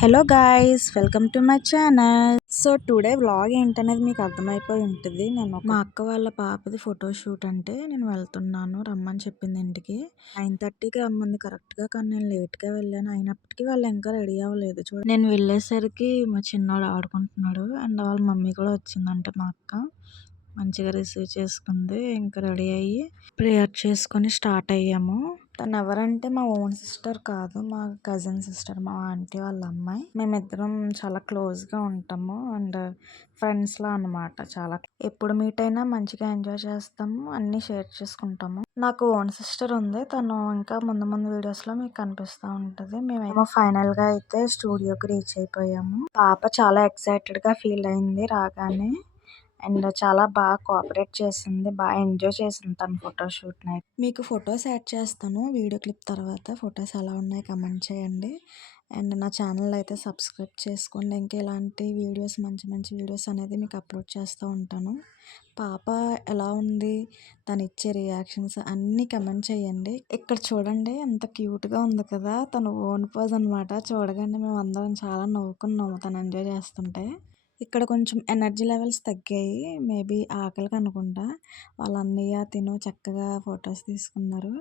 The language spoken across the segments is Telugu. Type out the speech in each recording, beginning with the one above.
Hello guys, welcome to my channel. So today vlog ఏంటనేది మీకు అర్థమైపోయి ఉంటుంది. నేను మా అక్క వాళ్ళ పాపది ఫోటోషూట్ అంటే నేను వెళ్తున్నాను, రమ్మని చెప్పింది ఇంటికి. 9:30కి రమ్మంది కరెక్ట్గా, కానీ నేను లేట్గా వెళ్ళాను. అయినప్పటికీ వాళ్ళు ఇంకా రెడీ అవ్వలేదు. నేను వెళ్ళేసరికి మా చిన్నోడు ఆడుకుంటున్నాడు అండ్ వాళ్ళ మమ్మీ కూడా వచ్చింది. అంటే మా అక్క మంచిగా రిసీవ్ చేసుకుంది. ఇంకా రెడీ అయ్యి ప్రేయర్ చేసుకొని స్టార్ట్ అయ్యాము. తను ఎవరంటే మా ఓన్ సిస్టర్ కాదు, మా కజిన్ సిస్టర్, మా ఆంటీ వాళ్ళ అమ్మాయి. మేమిద్దరం చాలా క్లోజ్గా ఉంటాము అండ్ ఫ్రెండ్స్లా అనమాట. చాలా ఎప్పుడు మీట్ అయినా మంచిగా ఎంజాయ్ చేస్తాము, అన్నీ షేర్ చేసుకుంటాము. నాకు ఓన్ సిస్టర్ ఉంది, తను ఇంకా ముందు ముందు వీడియోస్లో మీకు కనిపిస్తూ ఉంటుంది. మేము ఫైనల్గా అయితే స్టూడియోకి రీచ్ అయిపోయాము. పాప చాలా ఎక్సైటెడ్గా ఫీల్ అయింది రాగానే అండ్ చాలా బాగా కోఆపరేట్ చేసింది, బాగా ఎంజాయ్ చేసింది తన ఫోటోషూట్ని. మీకు ఫొటోస్ యాడ్ చేస్తాను వీడియో క్లిప్ తర్వాత. ఫొటోస్ ఎలా ఉన్నాయి కమెంట్ చేయండి అండ్ నా ఛానల్ అయితే సబ్స్క్రైబ్ చేసుకోండి. ఇంకా ఇలాంటి వీడియోస్, మంచి మంచి వీడియోస్ అనేది మీకు అప్లోడ్ చేస్తూ ఉంటాను. పాప ఎలా ఉంది, తను ఇచ్చే రియాక్షన్స్ అన్నీ కమెంట్ చేయండి. ఇక్కడ చూడండి ఎంత క్యూట్గా ఉంది కదా, తను ఓన్ పోజ్ అనమాట. చూడగానే మేము అందరం చాలా నవ్వుకున్నాము తను ఎంజాయ్ చేస్తుంటే. ఇక్కడ కొంచెం ఎనర్జీ లెవెల్స్ తగ్గాయి, మేబీ ఆకలికి అనుకుంటా. వాళ్ళ అన్నయ్య తిను చక్కగా ఫొటోస్ తీసుకున్నారు.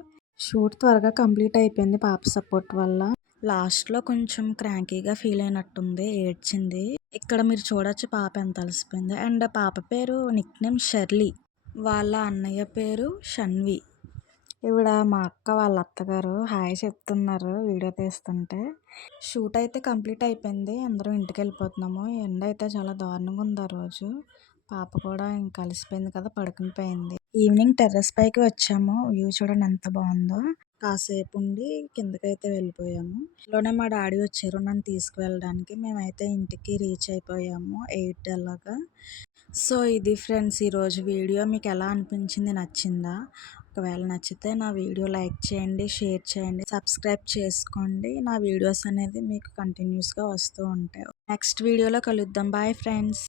షూట్ త్వరగా కంప్లీట్ అయిపోయింది పాప సపోర్ట్ వల్ల. లాస్ట్లో కొంచెం క్రాంకీగా ఫీల్ అయినట్టుంది, ఏడ్చింది. ఇక్కడ మీరు చూడొచ్చు పాప ఎంత అలసిపోయింది. అండ్ పాప పేరు నిక్ నేమ్ షెర్లీ, వాళ్ళ అన్నయ్య పేరు షన్వి. ఈవిడ మా అక్క వాళ్ళ అత్తగారు. హాయ్ చెప్తున్నారు వీడియో తీస్తుంటే. షూట్ అయితే కంప్లీట్ అయిపోయింది, అందరం ఇంటికి వెళ్ళిపోతున్నాము. ఎండ అయితే చాలా దారుణంగా ఉంది ఆ రోజు. పాప కూడా ఇంకా అలసిపోయింది కదా, పడుకుని పోయింది. ఈవినింగ్ టెర్రస్ పైకి వచ్చాము, వ్యూ చూడండి ఎంత బాగుందో. కాసేపు ఉండి కిందకైతే వెళ్ళిపోయాము. ఇంట్లోనే మా డాడీ వచ్చారు నన్ను తీసుకువెళ్ళడానికి. మేమైతే ఇంటికి రీచ్ అయిపోయాము 8 అలాగా. సో ఇది ఫ్రెండ్స్ ఈరోజు వీడియో. మీకు ఎలా అనిపించింది, నచ్చిందా? ఒకవేళ నచ్చితే నా వీడియో లైక్ చేయండి, షేర్ చేయండి, సబ్స్క్రైబ్ చేసుకోండి. నా వీడియోస్ అనేది మీకు కంటిన్యూస్గా వస్తూ ఉంటాయి. నెక్స్ట్ వీడియోలో కలుద్దాం. Bye friends.